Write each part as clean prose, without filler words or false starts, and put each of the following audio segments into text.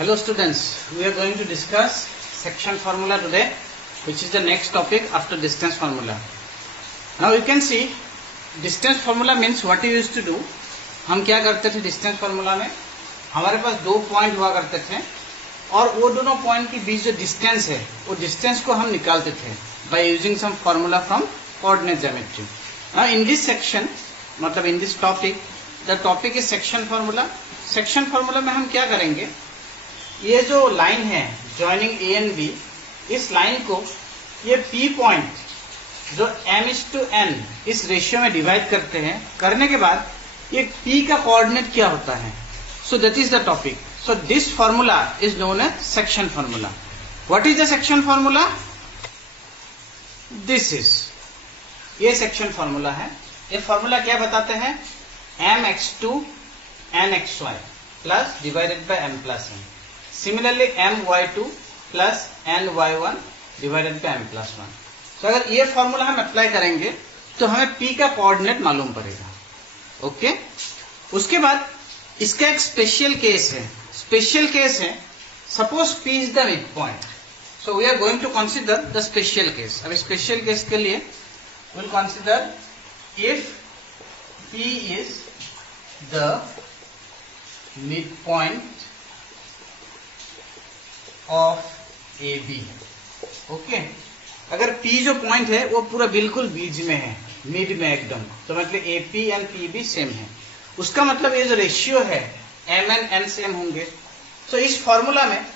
Hello students, we are going to discuss section formula today, which is the next topic after distance formula. Now you can see distance formula means what you used to do. हम क्या करते थे distance formula में, हमारे पास दो point हुआ करते थे और वो दोनों पॉइंट के बीच जो डिस्टेंस है वो डिस्टेंस को हम निकालते थे by using some formula from coordinate geometry. Now in this section मतलब in this topic the topic is section formula. Section formula में हम क्या करेंगे, ये जो लाइन है जॉइनिंग ए एंड बी, इस लाइन को ये पी पॉइंट जो m/n इस रेशियो में डिवाइड करते हैं, करने के बाद ये p का कोऑर्डिनेट क्या होता है. So that is the topic. So this formula is known as section formula. What is the section formula? This is, ये सेक्शन फार्मूला है. ये फार्मूला क्या बताते हैं? mx2 nxy plus divided by m plus n. Similarly my2 plus ny1 divided by m plus 1. तो अगर ये formula हम अप्लाई करेंगे तो हमें p का कोऑर्डिनेट मालूम पड़ेगा. ओके उसके बाद इसका एक स्पेशल केस है. स्पेशल केस है, suppose p is the mid point. So we are going to consider the special case. अब स्पेशल केस के लिए will consider if p is the mid point of A B. Okay, अगर P जो point है वो पूरा बिल्कुल बीच में है, मिड में एकदम, तो मतलब AP एंड PB सेम है. उसका मतलब ये जो रेशियो है M एंड N सेम होंगे. तो इस फॉर्मूला में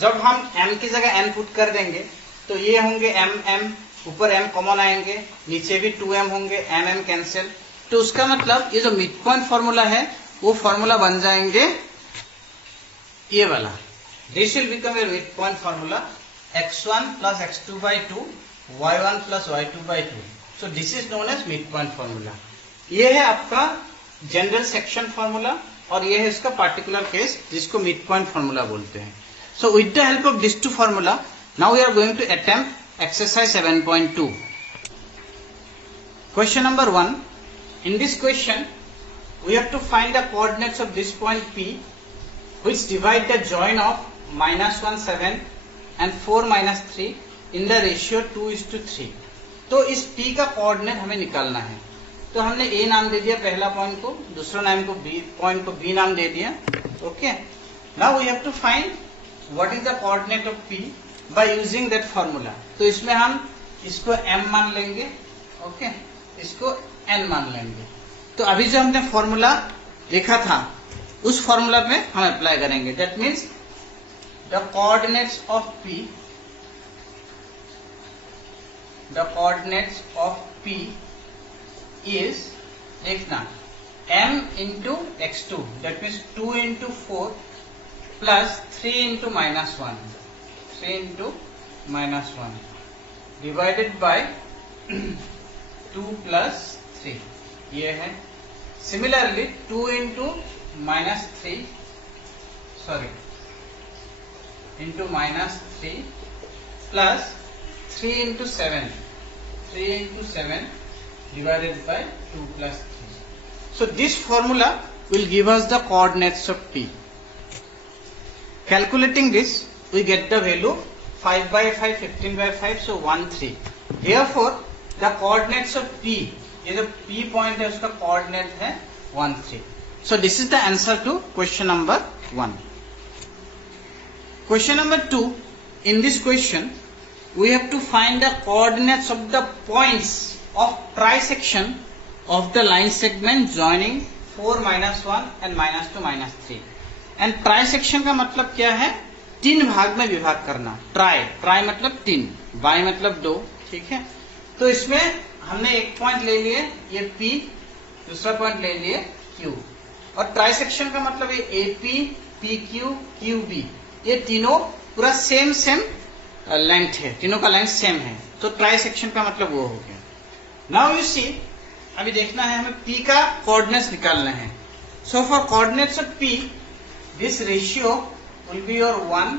जब हम M की जगह N पुट कर देंगे तो ये होंगे M, ऊपर M कॉमन आएंगे, नीचे भी 2M होंगे, M कैंसिल. तो उसका मतलब ये जो मिड पॉइंट फॉर्मूला है वो फॉर्मूला बन जाएंगे ये वाला. This will become your mid point formula x1 plus x2 by 2, y1 plus y2 by 2. So this is known as midpoint formula. ये है आपका जनरल सेक्शन फार्मूला और ये है इसका पार्टिकुलर केस जिसको मिड पॉइंट फार्मूला बोलते हैं. So with the help of these two formula, now we are going to attempt exercise 7.2. Question number 1. In this question, we have to find the coordinates of this point P, which divide the join of -1 7 and 4 - 3 in the ratio 2:3. तो इस P का coordinate हमें निकालना है. तो हमने A नाम दे दिया पहला पॉइंट को, दूसरा नाम को पॉइंट को B नाम दे दिया. Okay, now we have to find what is the coordinate of P by using that formula. तो इसमें हम इसको M मान लेंगे, ओके, इसको N मान लेंगे. तो अभी जो हमने फॉर्मूला देखा था उस फॉर्मूला में हम अप्लाई करेंगे. That means the coordinates of P is, देखना, m into x2, that means 2 into 4 plus 3 into -1, 3 into -1 divided by 2 plus 3, ये है. Similarly 2 into -3, sorry, into -3 plus 3 into 7, 3 into 7 divided by 2 plus 3. So this formula will give us the coordinates of P. Calculating this, we get the value 5 by 5, 15 by 5, so 1 3. Therefore the coordinates of P, ये जो P point है उसका coordinate है 1 3. So this is the answer to question number 1. Question number 2. In this question, we have to find the coordinates of the points of trisection of the line segment joining 4 -1 and -2 -3. And trisection का मतलब क्या है? 3 भाग में विभाग करना. Try मतलब 3, by मतलब 2. ठीक है, तो इसमें हमने एक पॉइंट ले लिए ये P, दूसरा पॉइंट ले लिए Q. और ट्राइसेक्शन का मतलब ये AP, PQ, QB, ये तीनों पूरा सेम लेंथ है, तीनों का लेंथ सेम है. तो ट्राई सेक्शन का मतलब वो हो गया. नाउ यू सी, अभी देखना है हमें P का कोऑर्डिनेट्स निकालना है. So for coordinates of P, this ratio will be your 1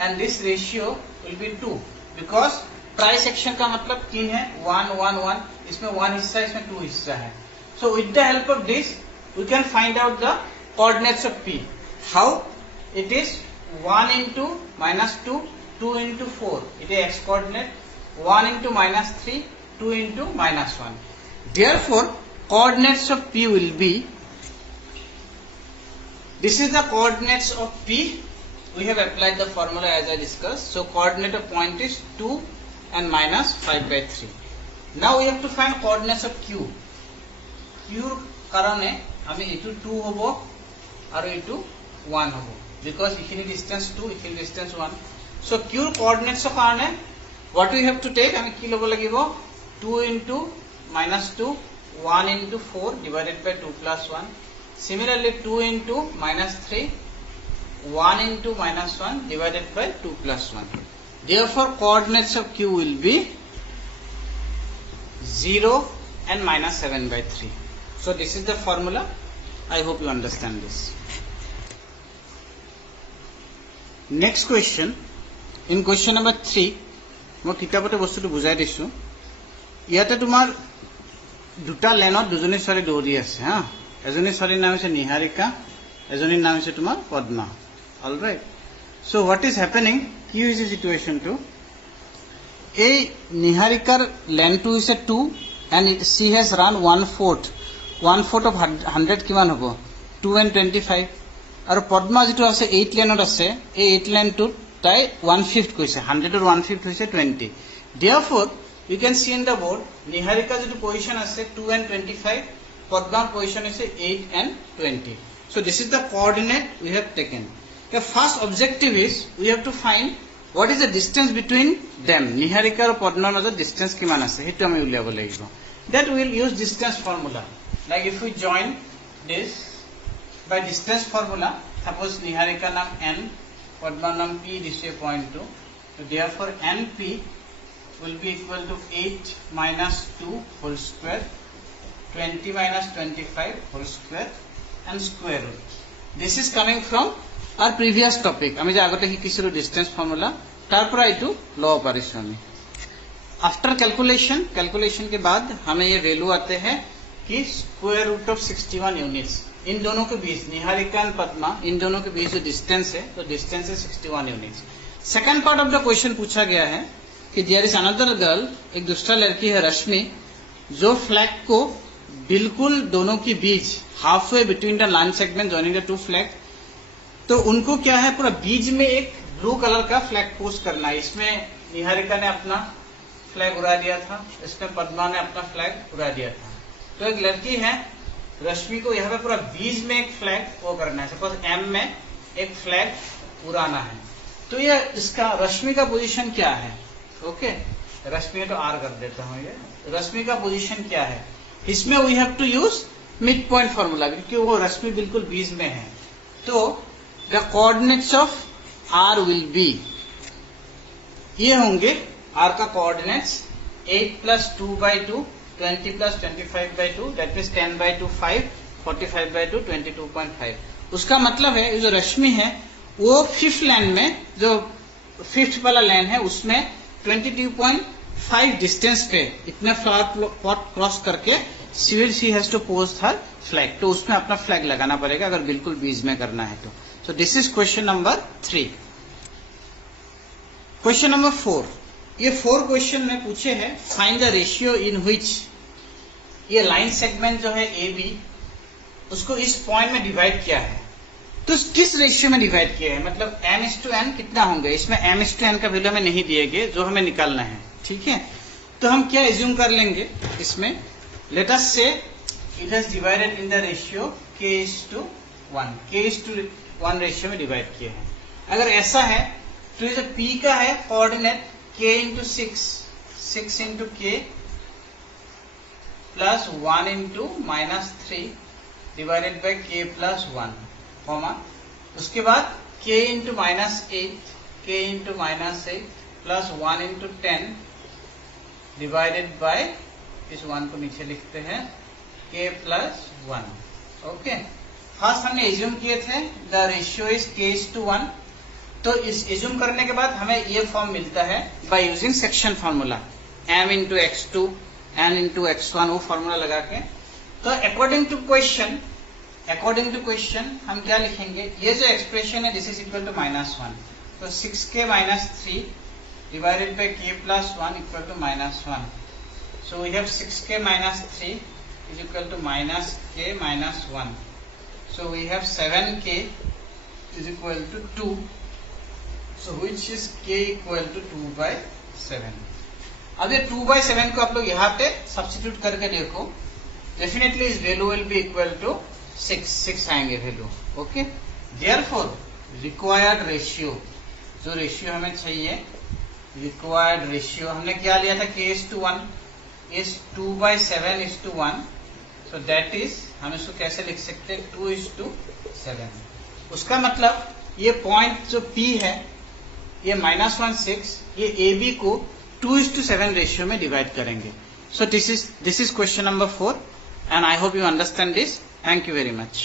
and this ratio will be 2, because try section का मतलब 3 है, 1 1 1, इसमें 1 हिस्सा, इसमें 2 हिस्सा है. So with the help of this we can find out the coordinates of P. How? It is 1 into minus 2, 2 into 4, it is x coordinate, 1 into minus 3, 2 into minus 1. Therefore, coordinates of P will be, this is the coordinates of P. We have applied the formula as I discussed. So, coordinate of point is 2 and minus 5 by 3. Now, we have to find coordinates of Q. Q karone আমি এটু 2 হবো আর এটু 1 হবো because এখানে distance 2 এখানে distance 1. So Q coordinates এর কারণে what we have to take আমি কি লব লাগিব 2 into minus 2 1 into 4 divided by 2 plus 1. Similarly 2 into minus 3 1 into minus 1 divided by 2 plus 1. Therefore coordinates of Q will be 0 and minus 7 by 3. So this is the formula. I hope you understand this. Next question. In question number 3, মই কিতাপতে বস্তুটো বুজাই দিছো ইয়াতে তোমাৰ দুটা লাইনত দুজনী ছোৱালী দৌৰি আছে হা এজনী ছোৱালীৰ নাম হৈছে নিহাৰিকা এজনীৰ নাম হৈছে তোমাৰ Padma all right so what is happening কি হৈছে সিচুৱেচনটো এই নিহাৰিকাৰ লেন্থটো হৈছে 2 and she has run 1/4 of 100 কিমান হ'ব 2 and 25 আৰু পদ্মা যেটো আছে 8 লাইনত আছে এই 8 লাইনটো তাই 1/5 কৈছে 100 or 1/5 হৈছে 20 therefore you can see in the board niharika যেটো position আছে 2 and 25 পদ্মাৰ position আছে 8 and 20 so this is the coordinate we have taken the first objective is we have to find what is the distance between them niharika আৰু পদ্মাৰ মাজত distance কিমান আছে হেতু আমি উলিয়াব লাগিব that we will use distance formula like if we join this by distance formula suppose niharika naam n Padma naam P this is point 2 so therefore NP will be equal to 8 minus 2 whole square 20 minus 25 whole square and square root this is coming from our previous topic ami je agote hikisiro distance formula tar pora etu law parisu ami after calculation ke baad hame ye value aate hain ki square root of 61 units इन दोनों के बीच निहारिका और पद्मा इन दोनों के बीच जो distance है तो distance है 61 units second part of the question पूछा गया है कि देयर इज अनदर गर्ल एक दूसरा लड़की है रश्मि जो फ्लैग को बिल्कुल दोनों के बीच half way between the line segment joining the two flag तो उनको क्या है पूरा बीच में एक ब्लू कलर का फ्लैग पोस्ट करना है इसमें निहारिका ने अपना फ्लैग उड़ा दिया था इसमें पद्मा ने अपना फ्लैग उड़ा दिया था तो एक लड़की है रश्मि को यहाँ पे पूरा बीच में एक फ्लैग वो करना है सपोज एम में एक फ्लैग उड़ाना है तो ये इसका रश्मि का पोजीशन क्या है ओके रश्मि तो आर कर देता हूँ ये रश्मि का पोजीशन क्या है इसमें we have to use mid point formula क्योंकि वो रश्मि बिल्कुल बीच में है तो the coordinates of R will be ये होंगे आर का coordinates 8 plus 2 by 2 20 plus 25 by 2 that means 10 by 2 5 45 by 2 22.5 उसका मतलब है जो रश्मि है वो फिफ्थ लाइन में जो फिफ्थ वाला लाइन है उसमें 22.5 डिस्टेंस पे इतना फ्लैग क्रॉस करके she has to post her flag तो उसमें अपना फ्लैग लगाना पड़ेगा अगर बिल्कुल बीच में करना है तो so this is question number 3 question number 4 ये 4 क्वेश्चन में पूछे हैं find the ratio in which ये लाइन सेगमेंट जो है ए बी उसको इस पॉइंट में डिवाइड किया है तो किस रेशियो में डिवाइड किया है मतलब m/n कितना होंगे इसमें m/n का वैल्यू हमें नहीं दिए गए जो हमें निकालना है ठीक है तो हम क्या एज्यूम कर लेंगे इसमें लेट अस से it has divided in the ratio k:1 k:1 ratio में डिवाइड किया है अगर ऐसा है तो ये p का है coordinate k into 6 into k plus 1 into minus 3 divided by k plus 1 comma उसके बाद k into minus 8 k into minus 8 plus 1 into 10 divided by इस 1 को नीचे लिखते हैं k plus 1 ओके फर्स्ट हमने एज्यूम किए थे द रेशियो इज k:1 तो इस एज्यूम करने के बाद हमें ये फॉर्म मिलता है by using section formula m into x2 n into x1 वो फार्मूला लगा के तो according to question according to question हम क्या लिखेंगे, ये जो एक्सप्रेशन है दिस इज इक्वल टू -1, तो 6k - 3 divided by k plus 1 equal to -1. So we have 6k - 3 is equal to -k - 1. So we have 7k is equal to 2. So which is k equal to 2/7. अब ये 2/7 को आप लोग यहाँ पे substitute करके देखो, डेफिनेटली इस value will be equal to 6 आएंगे value. Okay, therefore required ratio, जो रेशियो हमें चाहिए, रिक्वायर्ड रेशियो हमने क्या लिया था, k/1 is 2/7:1. So that is, हम इसको कैसे लिख सकते हैं, 2:7. उसका मतलब ये पॉइंट जो P है, ये -1 6, ये AB को 2:7 रेशियो में डिवाइड करेंगे. So this is question number 4 and I hope you understand this. Thank you very much.